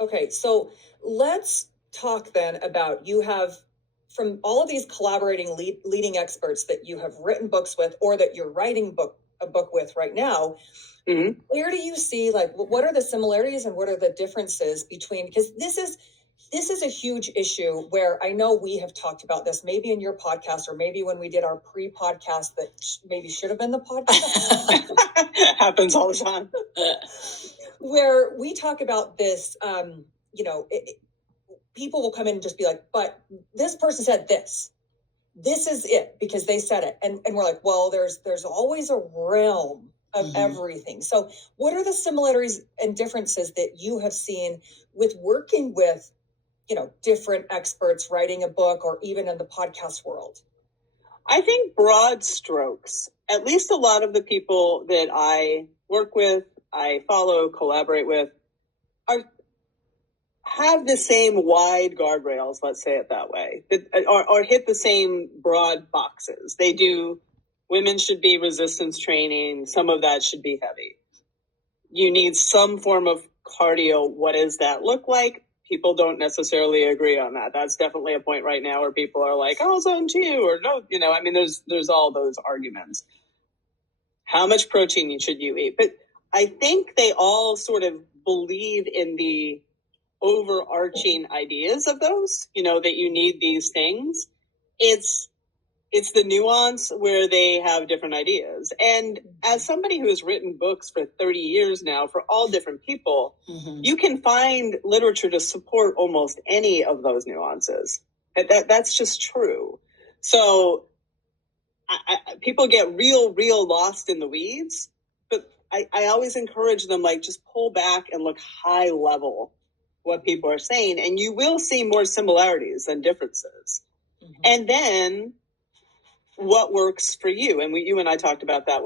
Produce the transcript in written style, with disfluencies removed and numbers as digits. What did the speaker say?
Okay, so let's talk then about, you have, from all of these collaborating leading experts that you have written books with, or that you're writing a book with right now, Mm-hmm. where do you see, like, what are the similarities and what are the differences between, because this is a huge issue where I know we have talked about this, maybe in your podcast, or maybe when we did our pre-podcast that maybe should have been the podcast. Happens all the time. Where we talk about this, people will come in and just be like, but this person said this. This is it because they said it. And we're like, well, there's always a realm of everything. So what are the similarities and differences that you have seen with working with, different experts, writing a book, or even in the podcast world? I think broad strokes, at least a lot of the people that I work with, I follow, collaborate with, have the same wide guardrails, let's say it that way, or hit the same broad boxes. They do, women should be resistance training. Some of that should be heavy. You need some form of cardio. What does that look like? People don't necessarily agree on that. That's definitely a point right now where people are like, oh, zone 2, or no, there's all those arguments. How much protein should you eat? But I think they all sort of believe in the overarching ideas of those, that you need these things. It's the nuance where they have different ideas. And as somebody who has written books for 30 years now for all different people, you can find literature to support almost any of those nuances. That's just true. So people get real lost in the weeds, but I always encourage them, like, just pull back and look high level what people are saying, and you will see more similarities than differences. And then what works for you. And you and I talked about that